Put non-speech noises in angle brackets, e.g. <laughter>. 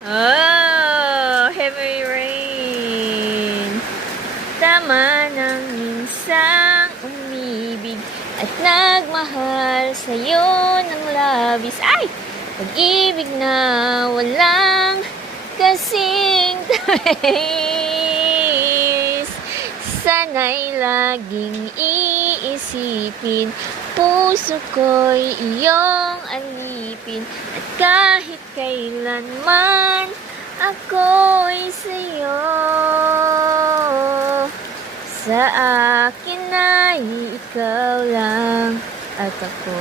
Oh, heavy rain. Tama ng minsang umibig at nagmahal sa'yo ng labis. Ay! Pag-ibig na walang kasing <laughs> tamis. Sana'y laging iisipin Puso ko'y iyong alipin. At kahit kailanman ako'y sa'yo Sa akin ay ikaw lang at ako